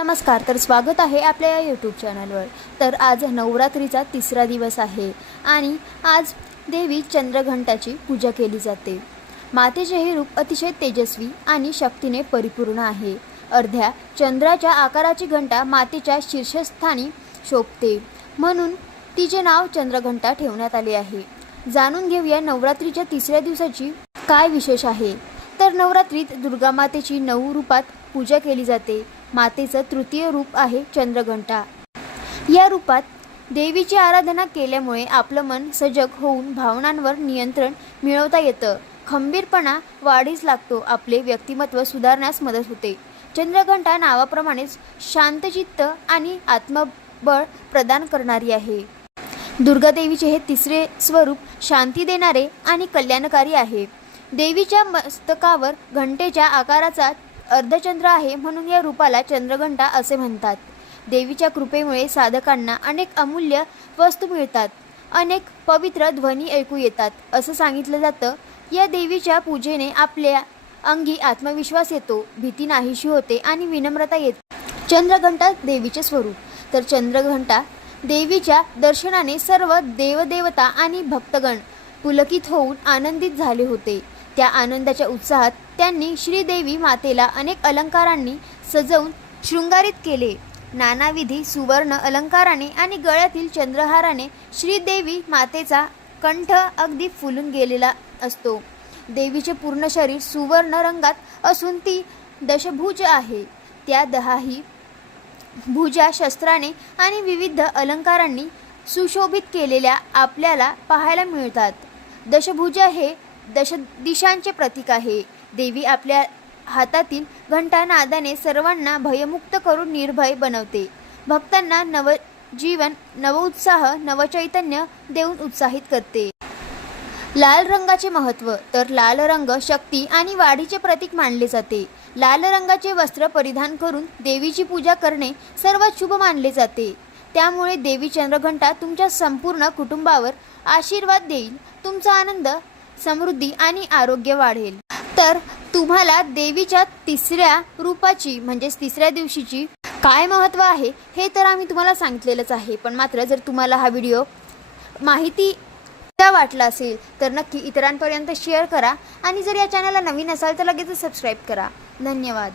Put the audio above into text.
नमस्कार, तर स्वागत आहे आपल्या या यूट्यूब चॅनलवर। तर आज नवरात्रीचा तिसरा दिवस आहे आणि आज देवी चंद्रघंटाची पूजा केली जाते। मातेचे हे रूप अतिशय तेजस्वी आणि शक्तीने परिपूर्ण आहे। अर्ध्या चंद्राच्या आकाराची घंटा मातेच्या शीर्षस्थानी शोभते, म्हणून तिचे नाव चंद्रघंटा ठेवण्यात आले आहे। जाणून घेऊया नवरात्रीच्या तिसऱ्या दिवसाची काय विशेष आहे। तर नवरात्रीत दुर्गा मातेची 9 रूपात पूजा केली जाते। मातेचं तृतीय रूप आहे चंद्रघंटा। या रूपात देवीची आराधना केल्यामुळे आपलं मन सजग होऊन भावनांवर नियंत्रण मिळवता येतं, खंबीरपणा वाढीस लागतो, आपले व्यक्तिमत्व सुधारण्यास मदत होते। चंद्रघंटा नावाप्रमाणेच शांतचित्त आणि आत्मबळ प्रदान करणारी आहे। दुर्गा देवीचे हे तिसरे स्वरूप शांती देणारे आणि कल्याणकारी आहे। देवीच्या मस्तकावर घंटेच्या आकाराचा अर्धचंद्र आहे, म्हणून या रूपाला चंद्रघंटा असे म्हणतात। देवीच्या कृपेमुळे साधकांना अनेक अमूल्य वस्तू मिळतात, अनेक पवित्र ध्वनी ऐकू येतात, असं सांगितलं जातं। या देवीच्या पूजेने आपल्या अंगी आत्मविश्वास येतो, भीती नाहीशी होते आणि विनम्रता येते। चंद्रघंटा देवीचे स्वरूप। तर चंद्रघंटा देवीच्या दर्शनाने सर्व देवदेवता आणि भक्तगण पुलकित होऊन आनंदित झाले होते। त्या आनंदाच्या उत्साहात त्यांनी श्रीदेवी मातेला अनेक अलंकारांनी सजवून शृंगारित केले। नानाविधी सुवर्ण अलंकाराने आणि गळ्यातील चंद्रहाराने श्रीदेवी मातेचा कंठ अगदी फुलून गेलेला असतो। देवीचे पूर्ण शरीर सुवर्ण रंगात असून ती दशभुज आहे। त्या 10ही भुजा शस्त्राने आणि विविध अलंकारांनी सुशोभित केलेल्या आपल्याला पाहायला मिळतात। दशभुजा हे दिशांचे प्रतीक आहे। देवी आपल्या हातातील घंटा नादाने सर्वांना भयमुक्त करून निर्भय बनवते, भक्तांना नवजीवन, नवउत्साह, नवचैतन्य देऊन उत्साहित करते। लाल रंगाचे महत्त्व। तर लाल रंग शक्ती आणि वाढीचे प्रतीक मानले जाते। लाल रंगाचे वस्त्र परिधान करून देवीची पूजा करणे सर्वात शुभ मानले जाते। त्यामुळे देवी चंद्रघंटा तुमच्या संपूर्ण कुटुंबावर आशीर्वाद देईल, तुमचा आनंद, समृद्धी आणि आरोग्य वाढेल। तर तुम्हाला देवीच्या तिसऱ्या रूपाची म्हणजेच तिसऱ्या दिवशीची काय महत्त्व आहे हे तर आम्ही तुम्हाला सांगितलेलंच आहे। पण मात्र जर तुम्हाला हा व्हिडिओ माहिती वाटला असेल तर नक्की इतरांपर्यंत शेअर करा आणि जर या चॅनलला नवीन असाल तर लगेच सबस्क्राईब करा। धन्यवाद।